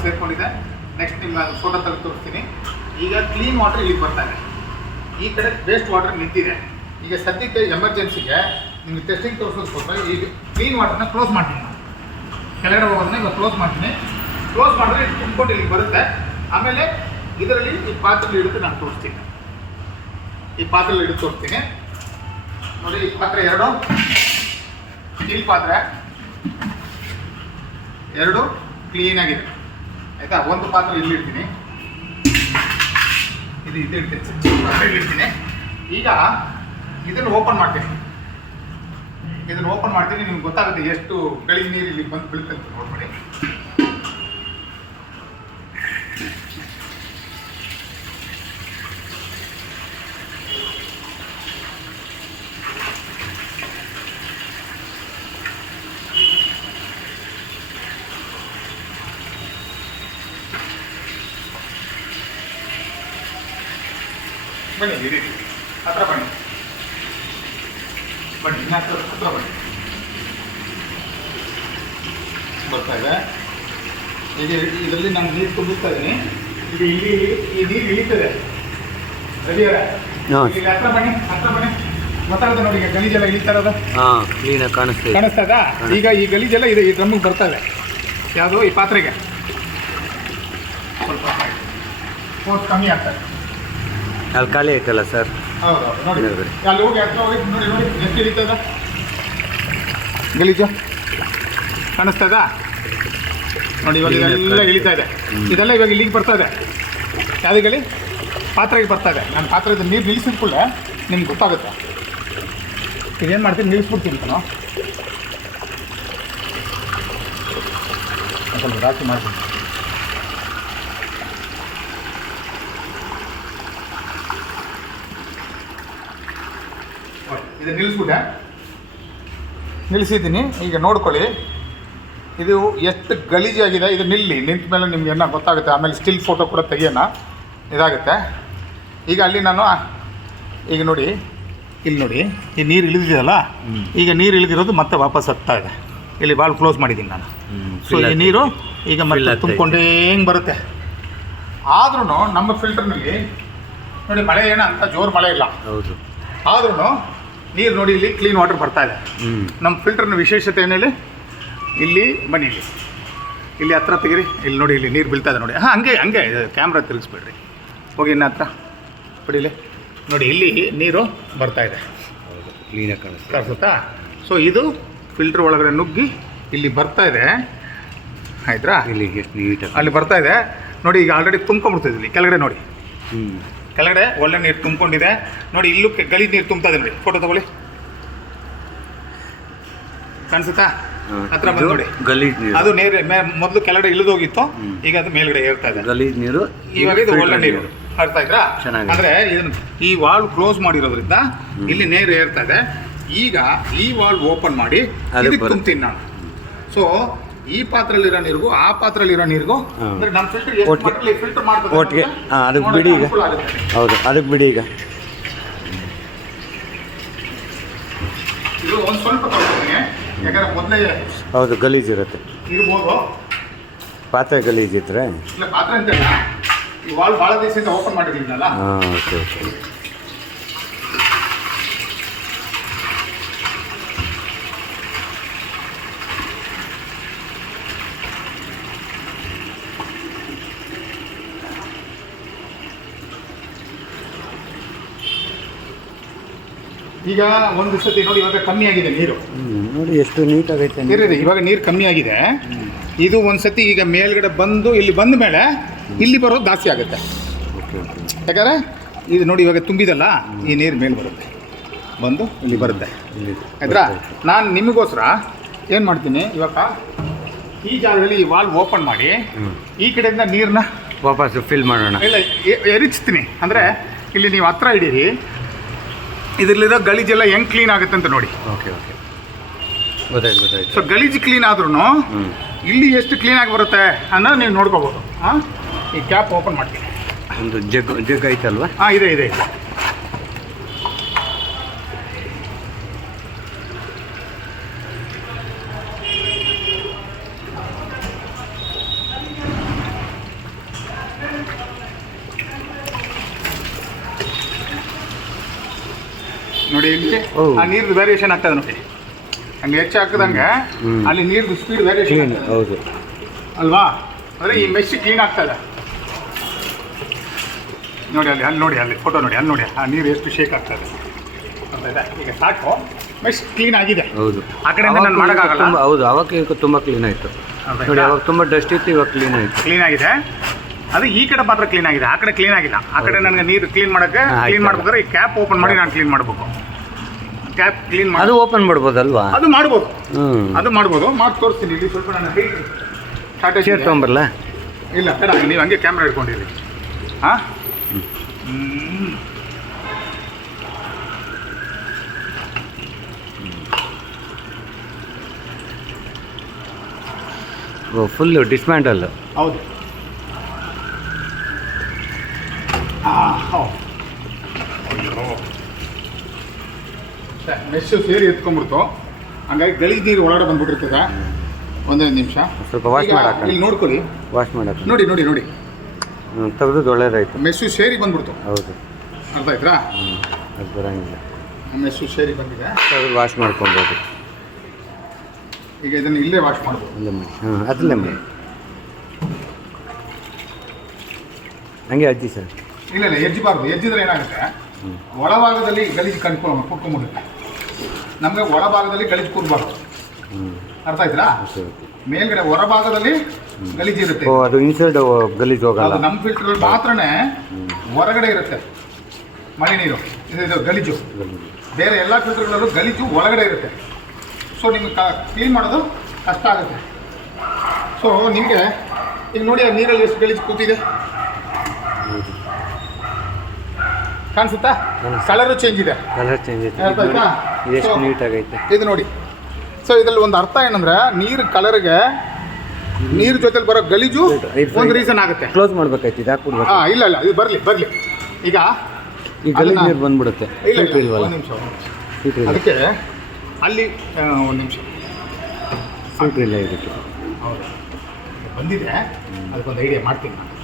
ಬಂದು ಸೇರ್ಕೊಂಡಿದೆ. ನೆಕ್ಸ್ಟ್ ನಿಮ್ಮ ಫೋಟೋ ತೆಗೆದು ತೋರಿಸ್ತೀನಿ. ಈಗ ಕ್ಲೀನ್ ವಾಟರ್ ಇಲ್ಲಿಗೆ ಬರ್ತಾನೆ, ಈ ಕಡೆ ವೇಸ್ಟ್ ವಾಟರ್ ನಿಂತಿದೆ. ಈಗ ಸದ್ಯಕ್ಕೆ ಎಮರ್ಜೆನ್ಸಿಗೆ ನಿಮಗೆ ಟೆಸ್ಟಿಂಗ್ ತೋರಿಸೋದಕ್ಕೋಸ್ಕರ ಈಗ ಕ್ಲೀನ್ ವಾಟರ್ನ ಕ್ಲೋಸ್ ಮಾಡ್ತೀನಿ. ನಾನು ಕೆಳಗಡೆ ಹೋಗೋದನ್ನ ಇವಾಗ ಕ್ಲೋಸ್ ಮಾಡ್ತೀನಿ. ಕ್ಲೋಸ್ ಮಾಡಿದ್ರೆ ಇದು ತುಂಬಿಕೊಂಡು ಇಲ್ಲಿಗೆ ಬರುತ್ತೆ. ಆಮೇಲೆ ಇದರಲ್ಲಿ ಈ ಪಾತ್ರೆಲಿ ಹಿಡಿದು ನಾನು ತೋರಿಸ್ತೀನಿ. ಈ ಪಾತ್ರೆಲಿ ಹಿಡಿದು ತೋರಿಸ್ತೀನಿ ನೋಡಿ. ಈ ಪಾತ್ರೆ ಎರಡು ಸ್ಟೀಲ್ ಪಾತ್ರೆ, ಎರಡು ಕ್ಲೀನಾಗಿದೆ ಆಯಿತಾ. ಒಂದು ಪಾತ್ರೆ ಇಲ್ಲಿ ಇಡ್ತೀನಿ, ಇದು ಇಲ್ಲಿರ್ತೀನಿ. ಈಗ ಇದನ್ನು ಓಪನ್ ಮಾಡ್ತೀನಿ. ನಿಮ್ಗೆ ಗೊತ್ತಾಗುತ್ತೆ ಎಷ್ಟು ಗಲೀಜು ನೀರು ಇಲ್ಲಿ ಬಂದು ಬೀಳುತ್ತೆ ಅಂತ ನೋಡ್ಬೇಡಿ. ಬನ್ನಿ ಈ ರೀತಿ ಹತ್ರ ಬನ್ನಿ ಹತ್ರ ಬನ್ನಿ. ಬರ್ತಾ ಇದೆ. ಈಗ ಇದರಲ್ಲಿ ನಾನು ನೀರು ತುಂಬಿಸ್ತಾ ಇದ್ದೀನಿ. ಇದು ಇಲ್ಲಿ ಈ ನೀರು ಇಳಿತದೆ. ರೆಡಿಯಾರ ಇಲ್ಲಿ ಹತ್ರ ಬನ್ನಿ ಗೊತ್ತಾಗುತ್ತೆ ನೋಡಿ. ಈಗ ಗಲೀಜೆಲ್ಲ ಇಳಿತಾ ಇರೋದು ಕಾಣಿಸ್ತದ. ಈಗ ಈ ಗಲೀಜೆಲ್ಲ ಇದೆ ಈ ಡ್ರಮ್ಮಿಗೆ ಬರ್ತಾ ಇದೆ. ಯಾವುದು ಈ ಪಾತ್ರೆಗೆ ಸ್ವಲ್ಪ ಫೋರ್ಸ್ ಕಮ್ಮಿ ಆಗ್ತದೆ. ಅಲ್ಲಿ ಖಾಲಿ ಐತಲ್ಲ ಸರ್. ಹೌದು ನೋಡಿ, ಅಲ್ಲಿ ಹೋಗಿ ಹತ್ರ ಹೋಗಿ ನೋಡಿ ಎಷ್ಟು ಇಳಿತದ ಗಲೀಜು ಕಾಣಿಸ್ತದ ನೋಡಿ. ಇವಾಗ ಇದೆಲ್ಲ ಇಳಿತಾ ಇದೆ. ಇದೆಲ್ಲ ಇವಾಗ ಇಲ್ಲಿಗೆ ಬರ್ತಾ ಇದೆ. ಯಾವುದೇ ಗಲಿ ಪಾತ್ರೆಗೆ ಬರ್ತಾ ಇದೆ. ನಾನು ಪಾತ್ರೆದ ನೀರು ನಿಲ್ಲಿಸಿದ ಕೂಡಲೇ ನಿಮ್ಗೆ ಗೊತ್ತಾಗುತ್ತೆ. ಇದೇನು ಮಾಡ್ತೀನಿ, ನಿಲ್ಲಿಸ್ಬಿಡ್ತೀನಿ ನಾನು ಸ್ವಲ್ಪ ಜಾಸ್ತಿ ಮಾಡ್ತೀನಿ. ಇದು ನಿಲ್ಲಿಸಿದ್ದೀನಿ. ಈಗ ನೋಡ್ಕೊಳ್ಳಿ ಇದು ಎಷ್ಟು ಗಲೀಜಾಗಿದೆ. ಇದು ನಿಂತ ಮೇಲೆ ನಿಮ್ಗೆ ಏನೋ ಗೊತ್ತಾಗುತ್ತೆ. ಆಮೇಲೆ ಸ್ಟಿಲ್ ಫೋಟೋ ಕೂಡ ತೆಗಿಯೋಣ, ಇದಾಗುತ್ತೆ. ಈಗ ಅಲ್ಲಿ ನಾನು ಈಗ ನೋಡಿ, ಇಲ್ಲಿ ನೋಡಿ ಈ ನೀರು ಇಳಿದಿದೆಯಲ್ಲ. ಈಗ ನೀರು ಇಳಿದಿರೋದು ಮತ್ತೆ ವಾಪಸ್ ಹತ್ತಾ ಇದೆ. ಇಲ್ಲಿ ವಾಲ್ವ್ ಕ್ಲೋಸ್ ಮಾಡಿದ್ದೀನಿ ನಾನು. ಸೊ ಈ ನೀರು ಈಗ ಮತ್ತೆ ತುಂಬಿಕೊಂಡೇ ಹೆಂಗೆ ಬರುತ್ತೆ. ಆದ್ರೂ ನಮ್ಮ ಫಿಲ್ಟರ್ನಲ್ಲಿ ನೋಡಿ ಮಳೆ ಏನೋ ಅಂತ ಜೋರು ಮಳೆ ಇಲ್ಲ. ಹೌದು, ಆದ್ರೂ ನೀರು ನೋಡಿ ಇಲ್ಲಿ ಕ್ಲೀನ್ ವಾಟರ್ ಬರ್ತಾ ಇದೆ. ನಮ್ಮ ಫಿಲ್ಟರ್ನ ವಿಶೇಷತೆ ಏನೇಳಿ, ಇಲ್ಲಿ ಬನ್ನಿ, ಇಲ್ಲಿ ಹತ್ರ ತೆಗಿರಿ. ಇಲ್ಲಿ ನೋಡಿ, ಇಲ್ಲಿ ನೀರು ಬೀಳ್ತಾ ಇದೆ ನೋಡಿ. ಹಂಗೆ ಕ್ಯಾಮ್ರಾ ತಿರುಗಿಸ್ಬೇಡ್ರಿ, ಹೋಗಿ ಇನ್ನು ಹತ್ರ ಬಿಡಿಲಿ ನೋಡಿ. ಇಲ್ಲಿ ನೀರು ಬರ್ತಾ ಇದೆ, ಕ್ಲೀನಾಗಿ ಕಾಣಿಸುತ್ತಾ. ಸೊ ಇದು ಫಿಲ್ಟರ್ ಒಳಗಡೆ ನುಗ್ಗಿ ಇಲ್ಲಿ ಬರ್ತಾ ಇದೆ ಆಯ್ತಾ. ಇಲ್ಲಿ ಎಷ್ಟು ನೀಟಾಗಿ ಅಲ್ಲಿ ಬರ್ತಾ ಇದೆ ನೋಡಿ. ಈಗ ಆಲ್ರೆಡಿ ತುಂಬ್ಕೊಂಡ್ಬಿಡ್ತಿದೆ ಇಲ್ಲಿ ಕೆಳಗಡೆ ನೋಡಿ. ಕೆಳಗಡೆ ಒಳ್ಳೆ ನೀರು ತುಂಬಿಕೊಂಡಿದೆ ನೋಡಿ. ಇಲ್ಲೂ ಗಲೀಜು ನೀರು ತುಂಬ್ತಾ ಇದೆ ನೋಡಿ. ಫೋಟೋ ತಗೊಳ್ಳಿ, ಕಾಣಿಸುತ್ತಾ? ಹತ್ರ ಬಂದು ನೋಡಿ. ಗಲೀಜ್ ನೀರು ಅದು ನೀರು ಮೊದಲು ಕೆಳಗಡೆ ಇಳಿದೋಗಿತ್ತು, ಈಗ ಅದು ಮೇಲ್ಗಡೆ ಏರ್ತಾ ಇದೆ. ಗಲೀಜ್ ನೀರು ಇವಾಗ ಇದು ಒಳ್ಳೆ ನೀರು. ಅರ್ಥ ಇದ್ರಾ? ಅಂದ್ರೆ ಇದನ್ನು ಈ ವಾಲ್ವ್ ಕ್ಲೋಸ್ ಮಾಡಿರೋದ್ರಿಂದ ಇಲ್ಲಿ ನೀರು ಏರ್ತಾ ಇದೆ. ಈಗ ಈ ವಾಲ್ವ್ ಓಪನ್ ಮಾಡಿ ಇದಕ್ಕೆ ತುಂಬ್ತೀನಿ ನಾನು. ಸೊ ಈ ಪಾತ್ರೆಯಲ್ಲಿರೋ ನೀರಿಗೂ ಆ ಪಾತ್ರೆಯಲ್ಲಿರೋ ನೀರಿಗೂ ಅಂದ್ರೆ ನಮ್ಮ ಫಿಲ್ಟರ್ ಮಾಡ್ತಾರೆ ಒಟ್ಟಿಗೆ. ಅದಕ್ಕೆ ಬಿಡಿ ಈಗ. ಹೌದು, ಅದಕ್ಕೆ ಬಿಡಿ ಈಗ. ಇದು ಒಂದು ಸ್ವಲ್ಪ ತಗೊಳ್ತೀನಿ, ಯಾಕಂದ್ರೆ ಮೊದಲೇ ಹೌದು ಗಲೀಜು ಇರುತ್ತೆ. ಇರ್ಬೋದು ಪಾತ್ರೆ ಗಲೀಜಿದ್ರೆ. ಇಲ್ಲ ಪಾತ್ರೆ ಅಂತಲ್ಲ, ಈ ವಾಲ್ ಭಾಳ ದಿವಸದಿಂದ ಓಪನ್ ಮಾಡಿದ್ದೀನಲ್ಲ. Okay okay. ಈಗ ಒಂದು ಸತಿ ನೋಡಿ, ಇವಾಗ ಕಮ್ಮಿ ಆಗಿದೆ ನೀರು ನೋಡಿ, ಎಷ್ಟು ನೀಟಾಗೈತೆ. ಇವಾಗ ನೀರು ಕಮ್ಮಿ ಆಗಿದೆ. ಇದು ಒಂದು ಸತಿ ಈಗ ಮೇಲ್ಗಡೆ ಬಂದು ಇಲ್ಲಿ ಬಂದ ಮೇಲೆ ಇಲ್ಲಿ ಬರೋದು ಜಾಸ್ತಿ ಆಗುತ್ತೆ. ಯಾಕಂದರೆ ಇದು ನೋಡಿ ಇವಾಗ ತುಂಬಿದಲ್ಲ, ಈ ನೀರು ಮೇಲೆ ಬರುತ್ತೆ, ಬಂದು ಇಲ್ಲಿ ಬರುತ್ತೆ ಆಯ್ತಾ. ನಾನು ನಿಮಗೋಸ್ಕರ ಏನು ಮಾಡ್ತೀನಿ, ಇವಾಗ ಈ ಜಾಗದಲ್ಲಿ ಈ ವಾಲ್ವ್ ಓಪನ್ ಮಾಡಿ ಈ ಕಡೆಯಿಂದ ನೀರನ್ನ ವಾಪಸ್ ಫಿಲ್ ಮಾಡೋಣ. ಇಲ್ಲ, ಎರಚಿಸ್ತೀನಿ. ಅಂದರೆ ಇಲ್ಲಿ ನೀವು ಹತ್ರ ಹಿಡೀರಿ, ಇದರಲ್ಲಿರೋ ಗಲೀಜೆಲ್ಲ ಹೆಂಗೆ ಕ್ಲೀನ್ ಆಗುತ್ತೆ ಅಂತ ನೋಡಿ. ಓಕೆ ಓಕೆ, ಗೊತ್ತಾಯ್ತು. ಸೊ ಗಲೀಜು ಕ್ಲೀನ್ ಆದ್ರೂ ಇಲ್ಲಿ ಎಷ್ಟು ಕ್ಲೀನಾಗಿ ಬರುತ್ತೆ ಅನ್ನೋದು ನೀವು ನೋಡ್ಕೋಬೋದು. ಈ ಕ್ಯಾಪ್ ಓಪನ್ ಮಾಡ್ತೀನಿ. ಒಂದು ಜಗ್ ಐತಲ್ವಾ? ಇದೆ. ನೋಡಿ ಇಲ್ಲಿ ಓ. ಆ ನೀರ್ದು ವೇರಿಯೇಷನ್ ಆಗ್ತದೆ ನೋಡಿ. ಹಂಗೆ ಹೆಚ್ಚು ಹಾಕಿದಂಗೆ ಅಲ್ಲಿ ನೀರ್ದು ಸ್ಪೀಡ್ ವೇರಿಯೇಷನ್ ಕ್ಲೀನ್ ಹೌದು. ಅಲ್ವಾ? ಅಂದರೆ ಈ ಮೆಶ್ ಕ್ಲೀನ್ ಆಗ್ತದೆ ನೋಡಿ. ಅಲ್ಲಿ ನೋಡಿ, ಅಲ್ಲಿ ಫೋಟೋ ನೋಡಿ, ಅಲ್ಲಿ ನೋಡಿ ಆ ನೀರು ಎಷ್ಟು ಶೇಕ್ ಆಗ್ತದೆ. ಅರ್ಥಾಯ್ತಾ? ಈಗ ಸಾಕು, ಮೆಶ್ ಕ್ಲೀನ್ ಆಗಿದೆ. ಹೌದು, ಆ ಕಡೆಯಿಂದ ನಾನು ಮಾಡೋಕ್ಕಾಗಲ್ಲ. ಹೌದು, ಅವಾಗ ತುಂಬ ಕ್ಲೀನ್ ಆಯಿತು ನೋಡಿ. ಅವಾಗ ತುಂಬ ಡಸ್ಟ್ ಇತ್ತು, ಇವಾಗ ಕ್ಲೀನ್ ಆಯಿತು. ಕ್ಲೀನ್ ಆಗಿದೆ. ಅದು ಈ ಕಡೆ ಮಾತ್ರ ಕ್ಲೀನ್ ಆಗಿದೆ, ಆ ಕಡೆ ಕ್ಲೀನ್ ಆಗಿಲ್ಲ. ಆ ಕಡೆ ನನಗೆ ನೀರು ಕ್ಲೀನ್ ಮಾಡೋಕ್ಕೆ ಕ್ಲೀನ್ ಮಾಡ್ಬೇಕಾದ್ರೆ ಈ ಕ್ಯಾಪ್ ಓಪನ್ ಮಾಡಿ ನಾನು ಕ್ಲೀನ್ ಮಾಡಬೇಕು. ಕ್ಯಾಪ್ ಕ್ಲೀನ್ ಮಾಡಿ ಅದು ಓಪನ್ ಮಾಡ್ಬೋದಲ್ವಾ? ಅದು ಮಾಡ್ಬೋದು, ಹ್ಞೂ ಅದು ಮಾಡ್ಬೋದು. ಮಾಡಿ ತೋರಿಸ್ತೀನಿ. ಇಲ್ಲಿ ಸ್ವಲ್ಪ ನಾನು ಟಾಟಾ ಶೇರ್ ತೊಗೊಂಬರಲ್ಲ? ಇಲ್ಲ ಬೇಡ, ನೀವು ಹಂಗೆ ಕ್ಯಾಮ್ರಾ ಇಟ್ಕೊಂಡಿರಿ. ಹಾಂ, ಫುಲ್ಲು ಡಿಸ್ಮ್ಯಾಂಟಲ್. ಹೌದು. ಮೆಸ್ಸು ಸೇರಿ ಎತ್ಕೊಂಡ್ಬಿಡ್ತು, ಹಂಗಾಗಿ ಗಲೀಜು ನೀರು ಒಳಗಡೆ ಬಂದ್ಬಿಟ್ಟಿರ್ತದೆ. ಒಂದೇ ನಿಮಿಷ ಸ್ವಲ್ಪ ವಾಶ್ ಮಾಡಕ್ಕೆ. ಇಲ್ಲಿ ನೋಡ್ಕೊಳ್ಳಿ, ವಾಶ್ ಮಾಡಕ್ಕೆ ನೋಡಿ ನೋಡಿ ನೋಡಿ, ತೆಗೆದು ಒಳ್ಳೇದಾಯ್ತು. ಮೆಸ್ಸು ಸೇರಿ ಬಂದ್ಬಿಡ್ತು. ಹೌದು, ಅರ್ಥ ಆಯ್ತಾ? ಅದು ಬರೋಂಗಿಲ್ಲ. ಮೆಸ್ಸು ಸೇರಿ ಬಂದಿದೆ, ತೆಗೆದು ವಾಶ್ ಮಾಡ್ಕೊಬೋದು. ಈಗ ಇದನ್ನು ಇಲ್ಲೇ ವಾಶ್ ಮಾಡ್ಬೋದು. ಅಲ್ಲೇ ಮಾಡಿ, ಹಾಂ ಅದಲ್ಲೇ ಮಾಡಿ. ಹಂಗೆ ಅಜ್ಜಿ ಸರ್. ಇಲ್ಲ ಇಲ್ಲ, ಎಜ್ಜಬಾರ್ದು. ಎಜ್ಜಿದ್ರೆ ಏನಾಗುತ್ತೆ, ಒಳಭಾಗದಲ್ಲಿ ಗಲೀಜು ಕುತ್ಕೊಂಡ್ಬಿಡುತ್ತೆ. ನಮಗೆ ಒಳಭಾಗದಲ್ಲಿ ಗಲೀಜು ಕೂರಬಾರ್ದು. ಅರ್ಥ ಆಯ್ತಾ? ಮೇಲ್ಗಡೆ ಹೊರಭಾಗದಲ್ಲಿ ಗಲೀಜು ಇರುತ್ತೆ. ಓ, ಅದು ಇನ್ಸೈಡ್ ಗಲೀಜು ಹೋಗಲ್ಲ. ನಮ್ಮ ಫಿಲ್ಟರ್ ಮಾತ್ರನೇ ಹೊರಗಡೆ ಇರುತ್ತೆ ಮಳೆ ನೀರು. ಇದು ಗಲೀಜು. ಬೇರೆ ಎಲ್ಲ ಫಿಲ್ಟರ್ಗಳಲ್ಲೂ ಗಲೀಜು ಒಳಗಡೆ ಇರುತ್ತೆ. ಸೊ ನಿಮಗೆ ಕ್ಲೀನ್ ಮಾಡೋದು ಕಷ್ಟ ಆಗುತ್ತೆ. ಸೊ ನಿಮಗೆ ಈಗ ನೋಡಿ, ಆ ನೀರಲ್ಲಿ ಎಷ್ಟು ಗಲೀಜು ಕೂತಿದೆ ಕಾಣಿಸುತ್ತಾ? ಕಲರು ಚೇಂಜ್ ಇದೆ. ಕಲರ್ ಚೇಂಜ್ ಐತೆ. ಅರ್ಥ ಆಯ್ತಾ? ಎಷ್ಟು ನೀಟಾಗೈತೆ ಇದು ನೋಡಿ. ಸೊ ಇದರಲ್ಲಿ ಒಂದು ಅರ್ಥ ಏನಂದ್ರೆ, ನೀರು ಕಲರ್ಗೆ ನೀರು ಜೊತೆಲಿ ಬರೋ ಗಲೀಜು ಒಂದು ರೀಸನ್ ಆಗುತ್ತೆ. ಕ್ಲೋಸ್ ಮಾಡ್ಬೇಕಾಯ್ತು, ಇದು ಹಾಕ್ಬಿಡ್ಬೇಕು. ಹಾಂ, ಇಲ್ಲ ಇಲ್ಲ, ಇದು ಬರಲಿ. ಈಗ ಈ ಗಲೀಜು ನೀರು ಬಂದ್ಬಿಡುತ್ತೆ. ಇಲ್ಲ ಇಲ್ವಲ್ಲ, ಒಂದು ನಿಮಿಷ. ಅದಕ್ಕೆ ಅಲ್ಲಿ ಒಂದು ನಿಮಿಷ ಫಿಲ್ಟ್ರ್ ಇಲ್ಲ ಇದಕ್ಕೆ. ಹೌದು, ಬಂದಿದೆ. ಅದಕ್ಕೊಂದು ಐಡಿಯಾ ಮಾಡ್ತೀನಿ ನಾನು.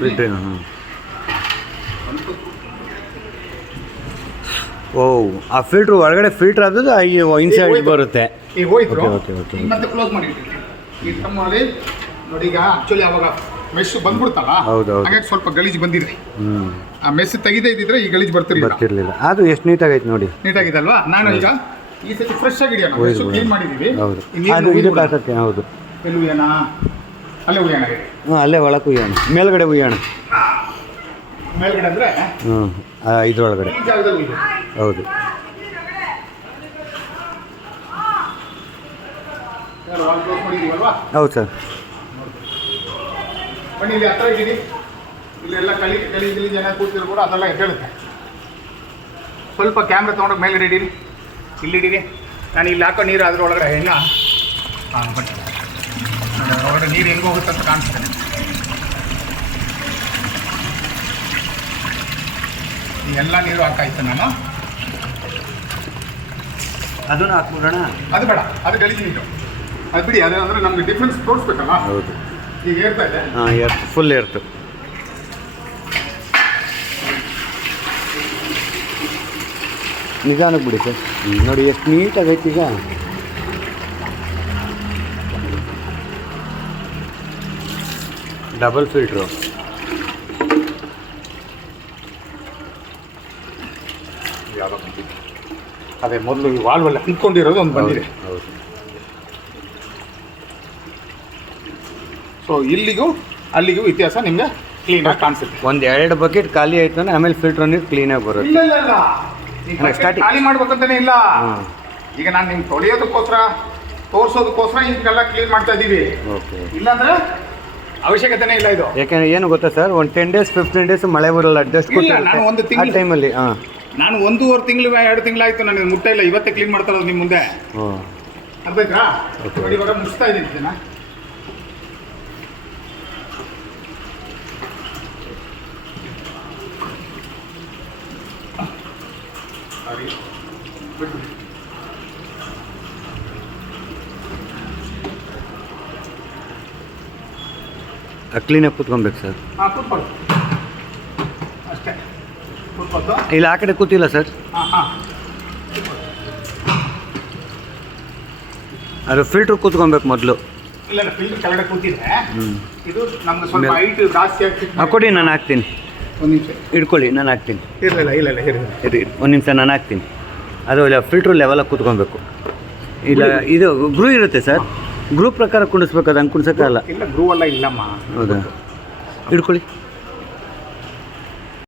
ಫಿಲ್ಟ್ರ್. ಓ, ಆ ಫಿಲ್ಟ್ರ್ ಒಳಗಡೆ ಫಿಲ್ಟ್ರ್ ಆದದ್ದು ಇನ್ಸೈಡ್ ಬರುತ್ತೆ. ಈಗ ಹೋಯ್ತು. ಓಕೆ. ಈಗ ಮತ್ತೆ ಕ್ಲೋಸ್ ಮಾಡಿ ಈ ಟಮ್ಮಲ್ಲಿ ನೋಡಿ. ಈಗ ಆ್ಯಕ್ಚುಲಿ ಅವಾಗ ಮೆಸ್ ಬಂದ್ಬಿಡ್ತಲ್ಲ, ಹೌದು. ಹಾಗಾಗಿ ಸ್ವಲ್ಪ ಗಲೀಜು ಬಂದಿದೆ. ಆ ಮೆಸ್ ತೆಗೆದೇ ಇದ್ದಿದ್ರೆ ಈ ಗಲೀಜು ಬರ್ತಿರ್ಲಿಲ್ಲ. ಅದು ಎಷ್ಟು ನೀಟಾಗೈತೆ ನೋಡಿ. ನೀಟಾಗಿದೆ ಅಲ್ವಾ? ನಾನು ಈಗ ಈ ಸತಿ ಫ್ರೆಶ್ ಆಗಿ ಹಿಡಿಯೋಣ. ಮೆಸ್ಸು ಕ್ಲೀನ್ ಮಾಡಿದ್ದೀವಿ. ಹೌದು, ಅದು ಇದಕ್ಕೆ ಹಾಕಕ್ಕೆ. ಹೌದು, ಎಲ್ಲಿ ಉಯ್ಯೋಣ? ಅಲ್ಲೇ ಉಯ್ಯೋಣ. ಹ್ಞೂ, ಅಲ್ಲೇ ಒಳಕ್ಕೆ ಉಯ್ಯೋಣ, ಮೇಲ್ಗಡೆ ಉಯ್ಯೋಣ. ಮೇಲ್ಗಡೆ ಅಂದರೆ ಇದ್ರೊಳಗಡೆ. ಈ ಜಾಗದಲ್ಲಿ ಉಯ್ಯೋಣ. ಹೌದು. ಕ್ಲೋಸ್ ಮಾಡಿದ್ದೀವಲ್ವಾ? ಹೌದು ಸರ್. ಬನ್ನಿ, ಇಲ್ಲಿ ಹತ್ರ ಇದ್ದೀನಿ. ಇಲ್ಲೆಲ್ಲ ಗಲೀಜು ಜನ ಕೂತಿರ್ಬೋದು, ಅದೆಲ್ಲ ಹೇಳುತ್ತೆ. ಸ್ವಲ್ಪ ಕ್ಯಾಮ್ರಾ ತೊಗೊಂಡು ಮೇಲ್ಗಡೆ ಇಡೀರಿ, ಇಲ್ಲಿಡೀರಿ. ನಾನು ಇಲ್ಲಿ ಹಾಕೋ ನೀರು ಅದ್ರೊಳಗಡೆ ಹೆಂಗ. ಹಾಂ, ಬನ್ನಿ. ಒಳಗಡೆ ನೀರು ಹೆಂಗೆ ಹೋಗುತ್ತೆ ಅಂತ ಕಾಣಿಸ್ತೇನೆ. ಈ ಎಲ್ಲ ನೀರು ಹಾಕಾಯ್ತು ನಾನು. ಅದನ್ನು ಹಾಕ್ಬಿಡೋಣ. ಅದು ಬೇಡ, ಅದು ಗಲೀಜು ನೀರು. ಅದು ಬಿಡಿ. ಅದು ಅಂದರೆ ನಮಗೆ ಡಿಫ್ರೆನ್ಸ್ ತೋರಿಸ್ಬೇಕಲ್ಲ. ಹೌದು, ಈಗ ಏರ್ತಾ ಇದೆ. ಹಾಂ, ಫುಲ್ ಏರ್ತು. ನಿಧಾನಕ್ಕೆ ಬಿಡಿ ಸರ್. ನೋಡಿ ಎಷ್ಟು ನೀಟಾಗೈತೆ. ಈಗ ಡಬಲ್ ಫಿಲ್ಟ್ರು. ಅದೇ ಮೊದಲು ಈ ವಾಲ್ವೆಲ್ಲ ನಿಂತ್ಕೊಂಡಿರೋದು ಒಂದು ಬಂದಿದೆ. ಹೌದು. ಸೊ ಇಲ್ಲಿಗೂ ಅಲ್ಲಿಗೂ ವ್ಯತ್ಯಾಸ ನಿಮಗೆ ಕ್ಲೀನಾಗಿ ಕಾಣಿಸುತ್ತೆ. ಒಂದು 2 ಬಕೆಟ್ ಖಾಲಿ ಆಯ್ತು ಅಂದ್ರೆ ಆಮೇಲೆ ಫಿಲ್ಟರ್ ನೀರು ಕ್ಲೀನಾಗಿ ಬರುತ್ತೆ. ಇಲ್ಲ ಇಲ್ಲ ಇಲ್ಲ, ಸ್ಟಾರ್ಟಿಂಗ್ ಖಾಲಿ ಮಾಡ್ಬೇಕಂತಾನೆ ಇಲ್ಲ. ಈಗ ನಾನು ನಿಮ್ಗೆ ತೊಳೆಯೋದಕ್ಕೋಸ್ಕರ ತೋರಿಸೋದಕ್ಕೋಸ್ಕರ ಇದಕ್ಕೆಲ್ಲ ಕ್ಲೀನ್ ಮಾಡ್ತಾ ಇದ್ದೀವಿ. ಓಕೆ. ಇಲ್ಲಾಂದ್ರೆ ಅವಶ್ಯಕತೆನೇ ಇಲ್ಲ ಇದು. ಯಾಕೆಂದ್ರೆ ಏನು ಗೊತ್ತಾ ಸರ್, ಒಂದು 10 days 15 days ಮಳೆ ಬರಲ್ಲ, ಡಸ್ಟ್ ಇಲ್ಲ, ನಾನು ಒಂದು ಆ ತಿಂಗಳು ಟೈಮಲ್ಲಿ. ಹಾಂ, ನಾನು 1.5 ತಿಂಗಳು 2 ತಿಂಗಳಾಯ್ತು ನನಗೆ ಮುಟ್ಟ ಇಲ್ಲ. ಇವತ್ತೇ ಕ್ಲೀನ್ ಮಾಡ್ತಾ ಇರೋದು ನಿಮ್ಮ ಮುಂದೆ. ಹ್ಞೂ, ಅರ್ಥ ಆಯ್ತಾ? ನೋಡಿ, ಇವಾಗ ಮುಗಿಸ್ತಾ ಇದ್ದೀನಿ ಇದನ್ನ. ಕ್ಲೀನಾಗಿ ಕೂತ್ಕೊಬೇಕು ಸರ್. ಹಾಂ, ಕೂತ್ಕೊಳ್ಳಿ ಅಷ್ಟೇ. ಕೂತ್ಕೊಳ್ತು. ಇಲ್ಲಿ ಆ ಕಡೆ ಕೂತಿಲ್ಲ ಸರ್, ಹಾಂ ಹಾಂ ಅದು ಫಿಲ್ಟ್ರ್ ಕೂತ್ಕೊಬೇಕು ಮೊದಲು. ಇಲ್ಲ ಫಿಲ್ಟರ್ ಕೆಳಗಡೆ ಕೂತಿದ್ರೆ ಹ್ಞೂ ಇದು ನಮ್ಗೆ ಸ್ವಲ್ಪ ಹೈಟ್ ಜಾಸ್ತಿ ಆಗ್ತಿತ್ತು. ಕೊಡಿ, ನಾನು ಹಾಕ್ತೀನಿ. ಒಂದು ನಿಮಿಷ ಇಟ್ಕೊಳ್ಳಿ, ನಾನು ಹಾಕ್ತೀನಿ. ಇರಲಿಲ್ಲ ಇಲ್ಲ ಇರಲಿಲ್ಲ. ಇರಿ ಒಂದು ನಿಮಿಷ, ನಾನು ಹಾಕ್ತೀನಿ. ಅದು ಇಲ್ಲ ಫಿಲ್ಟ್ರ್ ಲೆವೆಲಾಗಿ ಕೂತ್ಕೊಬೇಕು. ಇಲ್ಲ ಇದು ಗ್ರೂ ಇರುತ್ತೆ ಸರ್, ಗ್ರೂ ಪ್ರಕಾರ ಕುಣಿಸ್ಬೇಕು, ಅದು ಹಂಗೆ ಕುಣಿಸೋಕ್ಕಲ್ಲ. ಇಲ್ಲ ಗ್ರೂ ಎಲ್ಲ ಇಲ್ಲಮ್ಮ. ಹೌದಾ, ಇಟ್ಕೊಳ್ಳಿ.